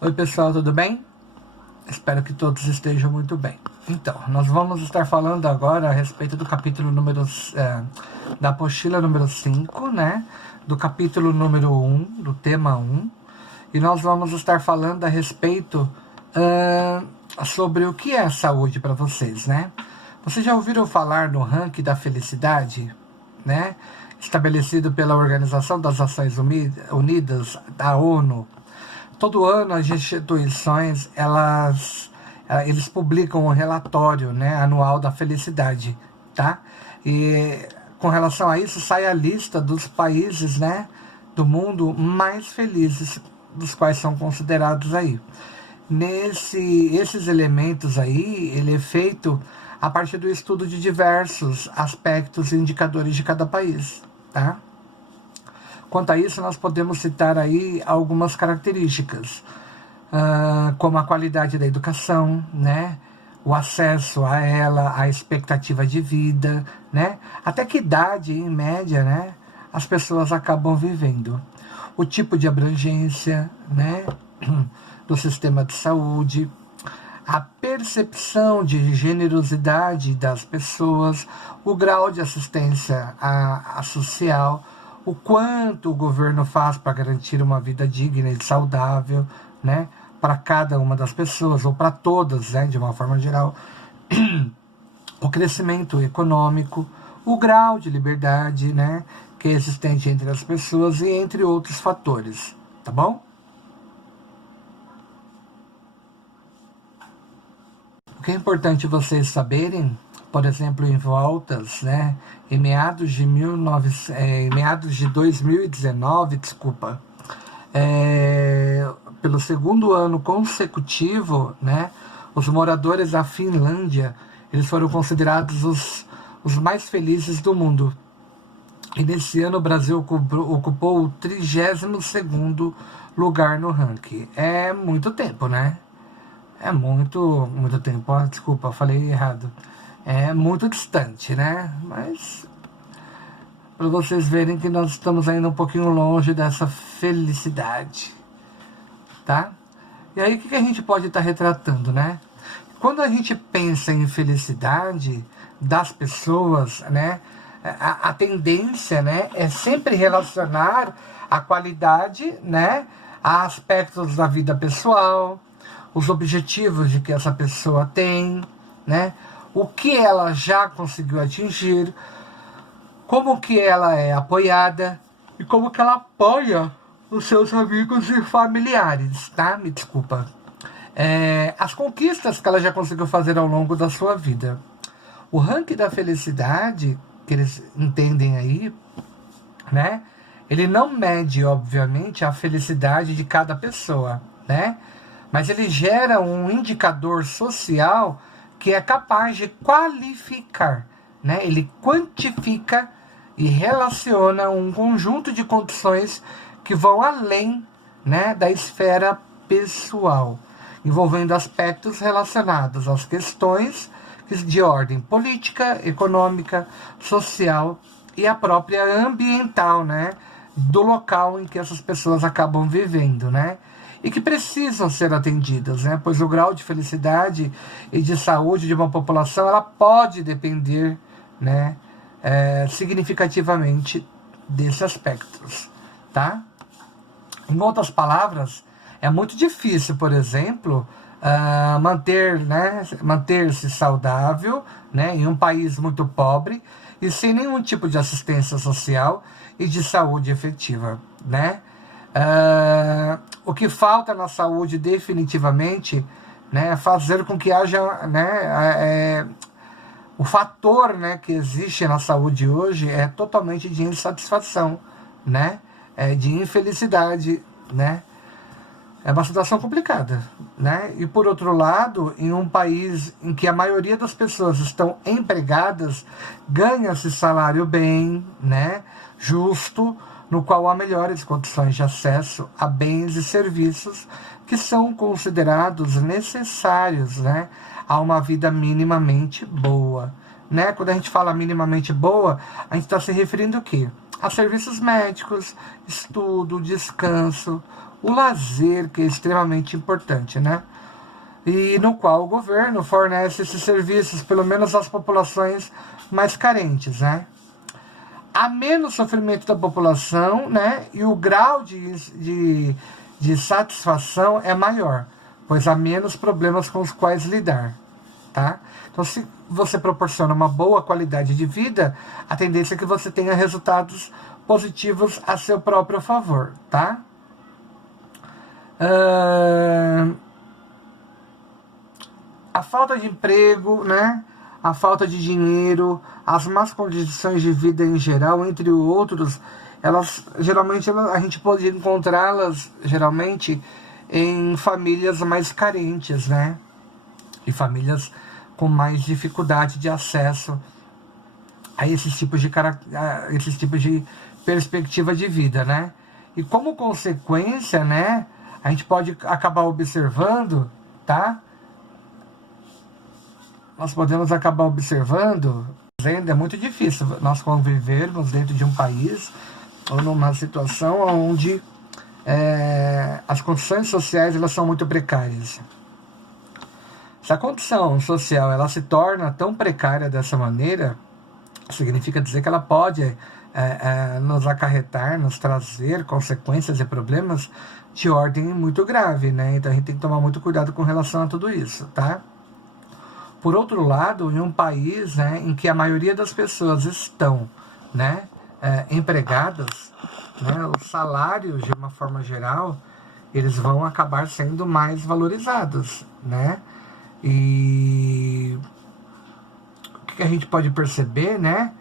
Oi pessoal, tudo bem? Espero que todos estejam muito bem. Então, nós vamos estar falando agora a respeito do capítulo da apostila número 5, né? Do capítulo número 1, do tema 1. E nós vamos estar falando a respeito sobre o que é saúde para vocês, né? Vocês já ouviram falar no ranking da felicidade, né? Estabelecido pela Organização das Nações Unidas, da ONU. Todo ano as instituições, eles publicam um relatório, né, anual da felicidade, tá? E com relação a isso, sai a lista dos países, né, do mundo mais felizes, dos quais são considerados aí. Esses elementos aí, ele é feito a partir do estudo de diversos aspectos e indicadores de cada país, tá? Quanto a isso, nós podemos citar aí algumas características, como a qualidade da educação, né? O acesso a ela, a expectativa de vida, né? Até que idade, em média, né, as pessoas acabam vivendo. O tipo de abrangência, né, do sistema de saúde, a percepção de generosidade das pessoas, o grau de assistência social, o quanto o governo faz para garantir uma vida digna e saudável, né, para cada uma das pessoas, ou para todas, né, de uma forma geral, o crescimento econômico, o grau de liberdade, né, que é existente entre as pessoas e entre outros fatores, tá bom? O que é importante vocês saberem, por exemplo, em voltas, né, em meados de 2019, pelo segundo ano consecutivo, né, os moradores da Finlândia, eles foram considerados os mais felizes do mundo. E nesse ano o Brasil ocupou o 32º lugar no ranking. É muito tempo, né? É muito tempo. Desculpa, falei errado. É muito distante, né? Mas para vocês verem que nós estamos ainda um pouquinho longe dessa felicidade, tá? E aí o que a gente pode estar retratando, né? Quando a gente pensa em felicidade das pessoas, né, a tendência, né, é sempre relacionar a qualidade, né, a aspectos da vida pessoal, os objetivos de que essa pessoa tem, né, o que ela já conseguiu atingir, como que ela é apoiada e como que ela apoia os seus amigos e familiares, tá? Me desculpa. As conquistas que ela já conseguiu fazer ao longo da sua vida. O ranking da felicidade, que eles entendem aí, né? Ele não mede, obviamente, a felicidade de cada pessoa, né? Mas ele gera um indicador social que é capaz de qualificar, né? Ele quantifica e relaciona um conjunto de condições que vão além, né, da esfera pessoal, envolvendo aspectos relacionados às questões de ordem política, econômica, social e a própria ambiental, né, do local em que essas pessoas acabam vivendo, né, e que precisam ser atendidas, né, pois o grau de felicidade e de saúde de uma população, ela pode depender, né, significativamente desses aspectos, tá? Em outras palavras, é muito difícil, por exemplo, manter-se saudável, né, em um país muito pobre e sem nenhum tipo de assistência social e de saúde efetiva, né? O que falta na saúde definitivamente, né, é fazer com que haja, né, o fator, né, que existe na saúde hoje é totalmente de insatisfação, né, de infelicidade, né. É uma situação complicada, né? E por outro lado, em um país em que a maioria das pessoas estão empregadas, ganha-se salário bem, né, justo, no qual há melhores condições de acesso a bens e serviços que são considerados necessários, né, a uma vida minimamente boa, né? Quando a gente fala minimamente boa, a gente está se referindo o quê? A serviços médicos, estudo, descanso, o lazer, que é extremamente importante, né? E no qual o governo fornece esses serviços, pelo menos às populações mais carentes, né? Há menos sofrimento da população, né? E o grau de satisfação é maior, pois há menos problemas com os quais lidar, tá? Então, se você proporciona uma boa qualidade de vida, a tendência é que você tenha resultados positivos a seu próprio favor, tá? A falta de emprego, né? A falta de dinheiro, as más condições de vida em geral, entre outros, a gente pode encontrá-las geralmente em famílias mais carentes, né? E famílias com mais dificuldade de acesso a esses tipos de perspectiva de vida, né? E como consequência, né? A gente pode acabar observando, tá? Nós podemos acabar observando, é muito difícil nós convivermos dentro de um país ou numa situação onde as condições sociais elas são muito precárias. Se a condição social ela se torna tão precária dessa maneira, significa dizer que ela pode nos acarretar, nos trazer consequências e problemas de ordem muito grave, né? Então a gente tem que tomar muito cuidado com relação a tudo isso, tá? Por outro lado, em um país, né, em que a maioria das pessoas estão, né, empregadas, né, os salários, de uma forma geral, eles vão acabar sendo mais valorizados, né? E o que a gente pode perceber, né,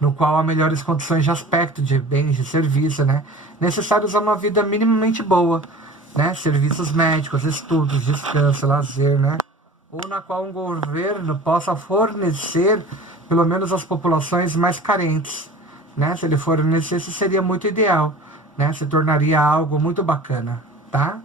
no qual há melhores condições de aspecto, de bens, de serviço, né, necessários a uma vida minimamente boa, né, serviços médicos, estudos, descanso, lazer, né, ou na qual um governo possa fornecer, pelo menos às populações mais carentes, né? Se ele fornecesse, seria muito ideal, né? Se tornaria algo muito bacana, tá?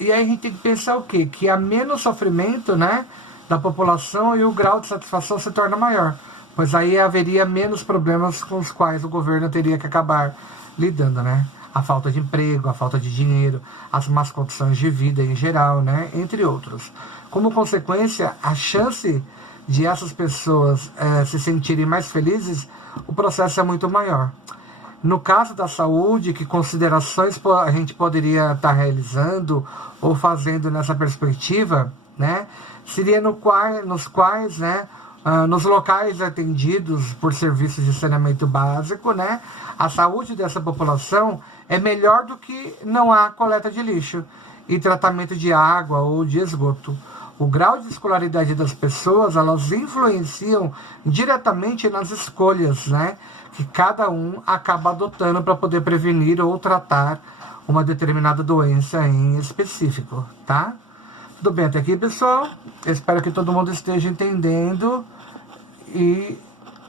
E aí a gente tem que pensar o quê? Que há menos sofrimento, né, da população e o grau de satisfação se torna maior, pois aí haveria menos problemas com os quais o governo teria que acabar lidando, né? A falta de emprego, a falta de dinheiro, as más condições de vida em geral, né? Entre outros. Como consequência, a chance de essas pessoas se sentirem mais felizes, o processo é muito maior. No caso da saúde, que considerações a gente poderia estar realizando ou fazendo nessa perspectiva, né? Seria nos quais, né, nos locais atendidos por serviços de saneamento básico, né, a saúde dessa população é melhor do que não há coleta de lixo e tratamento de água ou de esgoto. O grau de escolaridade das pessoas, elas influenciam diretamente nas escolhas, né, que cada um acaba adotando para poder prevenir ou tratar uma determinada doença em específico, tá? Tudo bem até aqui, pessoal? Eu espero que todo mundo esteja entendendo e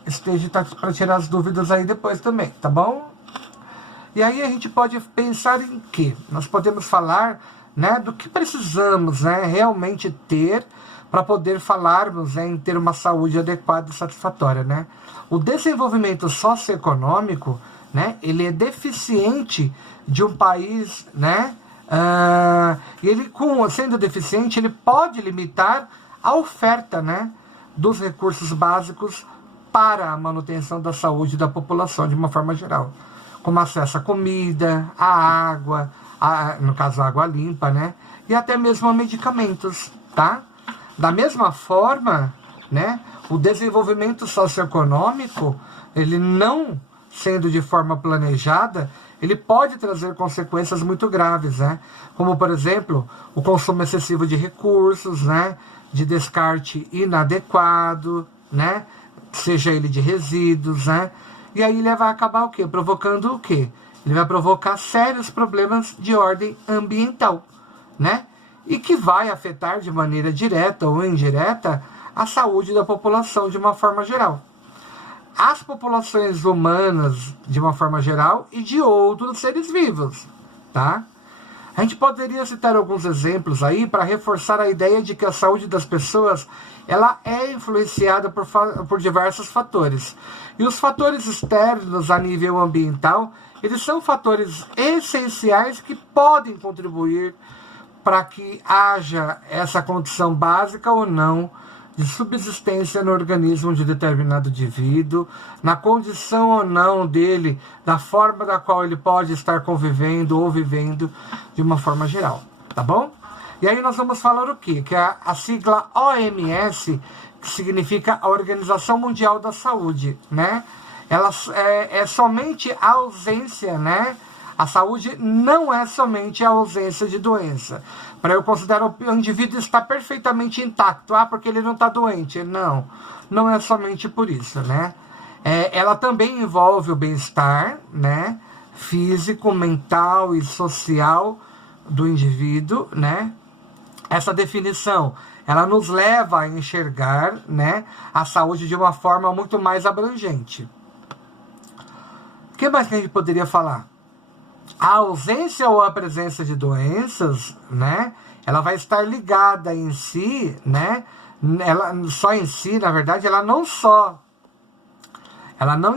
esteja para tirar as dúvidas aí depois também, tá bom? E aí a gente pode pensar em quê? Nós podemos falar, né, do que precisamos, né, realmente ter para poder falarmos, né, em ter uma saúde adequada e satisfatória, né? O desenvolvimento socioeconômico, né, ele é deficiente de um país, né? E ele, sendo deficiente, ele pode limitar a oferta, né, dos recursos básicos para a manutenção da saúde da população de uma forma geral, como acesso à comida, à água, no caso a água limpa, né, e até mesmo a medicamentos, tá? Da mesma forma, né, o desenvolvimento socioeconômico, ele não sendo de forma planejada, ele pode trazer consequências muito graves, né? Como, por exemplo, o consumo excessivo de recursos, né? De descarte inadequado, né? Seja ele de resíduos, né? E aí ele vai acabar o quê? Provocando o quê? Ele vai provocar sérios problemas de ordem ambiental, né? E que vai afetar de maneira direta ou indireta a saúde da população de uma forma geral. As populações humanas de uma forma geral e de outros seres vivos, tá? A gente poderia citar alguns exemplos aí para reforçar a ideia de que a saúde das pessoas ela é influenciada por diversos fatores. E os fatores externos a nível ambiental, eles são fatores essenciais que podem contribuir para que haja essa condição básica ou não de subsistência no organismo de determinado indivíduo, na condição ou não dele, da forma da qual ele pode estar convivendo ou vivendo de uma forma geral, tá bom? E aí nós vamos falar o quê? Que é a sigla OMS, que significa a Organização Mundial da Saúde, né? Ela é somente a ausência, né? A saúde não é somente a ausência de doença. Para eu considerar o indivíduo está perfeitamente intacto, porque ele não está doente. Não, não é somente por isso, né? Ela também envolve o bem-estar, né? Físico, mental e social do indivíduo, né? Essa definição, ela nos leva a enxergar, né, a saúde de uma forma muito mais abrangente. O que mais que a gente poderia falar? A ausência ou a presença de doenças, né, ela vai estar ligada em si, né, ela, só em si, na verdade, ela não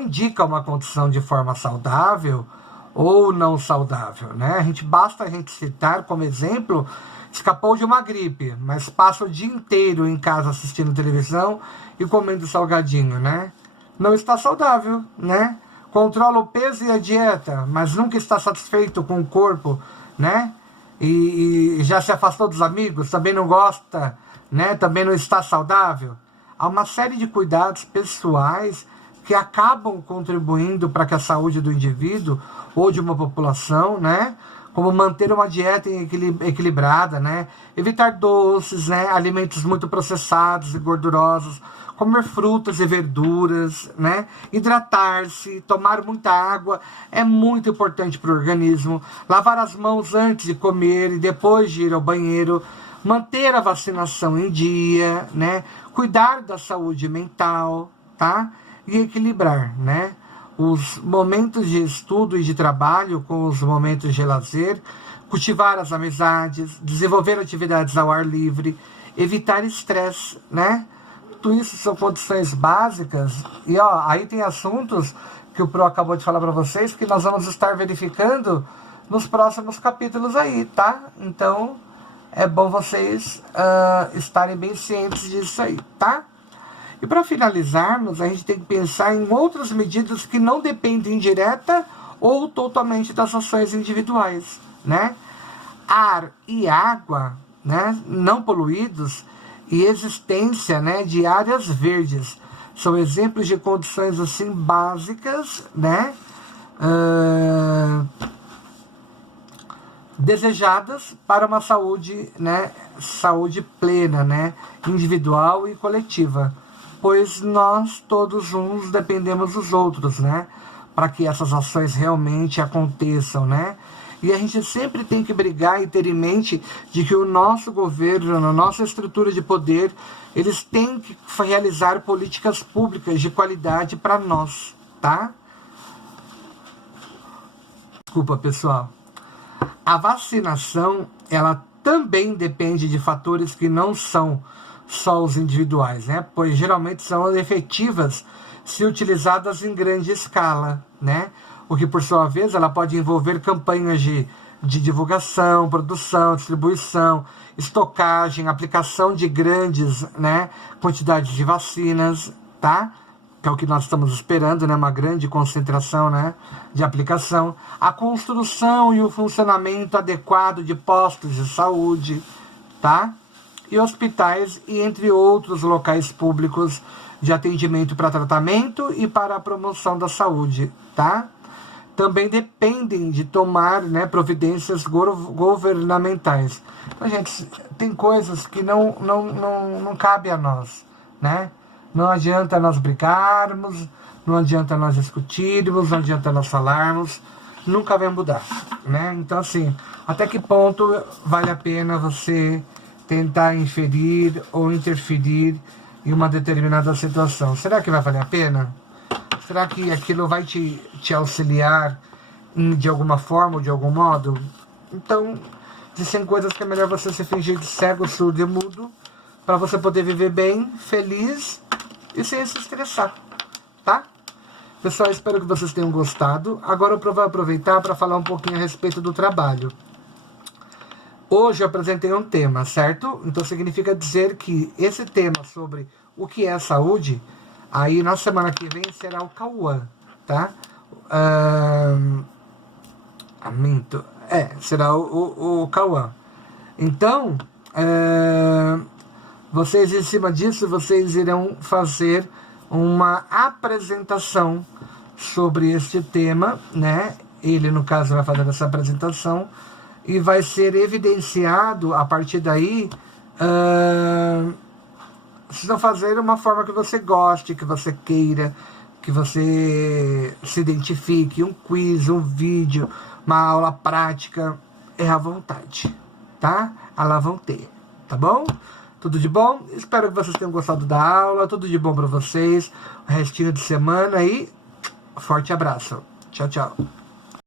indica uma condição de forma saudável ou não saudável, né? Basta a gente citar como exemplo, escapou de uma gripe, mas passa o dia inteiro em casa assistindo televisão e comendo salgadinho, né? Não está saudável, né? Controla o peso e a dieta, mas nunca está satisfeito com o corpo, né? E já se afastou dos amigos, também não gosta, né? Também não está saudável. Há uma série de cuidados pessoais que acabam contribuindo para que a saúde do indivíduo ou de uma população, né? Como manter uma dieta equilibrada, né? Evitar doces, né? Alimentos muito processados e gordurosos, comer frutas e verduras, né? Hidratar-se, tomar muita água é muito importante para o organismo. Lavar as mãos antes de comer e depois de ir ao banheiro. Manter a vacinação em dia, né? Cuidar da saúde mental, tá? E equilibrar, né? Os momentos de estudo e de trabalho com os momentos de lazer, cultivar as amizades, desenvolver atividades ao ar livre, evitar estresse, né? Tudo isso são condições básicas. E aí tem assuntos que o Pro acabou de falar para vocês que nós vamos estar verificando nos próximos capítulos aí, tá? Então é bom vocês estarem bem cientes disso aí, tá? E para finalizarmos, a gente tem que pensar em outras medidas que não dependem direta ou totalmente das ações individuais, né? Ar e água, né, não poluídos e existência, né, de áreas verdes são exemplos de condições assim básicas, né, desejadas para uma saúde, né, saúde plena, né, individual e coletiva. Pois nós todos uns dependemos dos outros, né? Para que essas ações realmente aconteçam, né? E a gente sempre tem que brigar e ter em mente de que o nosso governo, a nossa estrutura de poder, eles têm que realizar políticas públicas de qualidade para nós, tá? Desculpa, pessoal. A vacinação, ela também depende de fatores que não são só os individuais, né? Pois geralmente são efetivas se utilizadas em grande escala, né? O que, por sua vez, ela pode envolver campanhas de divulgação, produção, distribuição, estocagem, aplicação de grandes, né, quantidades de vacinas, tá? Que é o que nós estamos esperando, né? Uma grande concentração, né, de aplicação. A construção e o funcionamento adequado de postos de saúde, tá? E hospitais e entre outros locais públicos de atendimento para tratamento e para a promoção da saúde, tá? Também dependem de tomar, né, providências governamentais. Então, gente, tem coisas que não cabe a nós, né? Não adianta nós brigarmos, não adianta nós discutirmos, não adianta nós falarmos, nunca vai mudar, né? Então, assim, até que ponto vale a pena você tentar inferir ou interferir em uma determinada situação? Será que vai valer a pena? Será que aquilo vai te auxiliar de alguma forma ou de algum modo? Então, existem coisas que é melhor você se fingir de cego, surdo e mudo para você poder viver bem, feliz e sem se estressar, tá? Pessoal, espero que vocês tenham gostado. Agora eu vou aproveitar para falar um pouquinho a respeito do trabalho. Hoje eu apresentei um tema, certo? Então significa dizer que esse tema sobre o que é saúde, aí na semana que vem será o Cauã, tá? Será o Cauã. Então, vocês em cima disso, vocês irão fazer uma apresentação sobre este tema, né? Ele, no caso, vai fazer essa apresentação e vai ser evidenciado a partir daí. Vocês vão fazer uma forma que você goste, que você queira, que você se identifique, um quiz, um vídeo, uma aula prática, é à vontade, tá? Lá vão ter, tá bom? Tudo de bom? Espero que vocês tenham gostado da aula, tudo de bom para vocês, o restinho de semana e forte abraço. Tchau, tchau.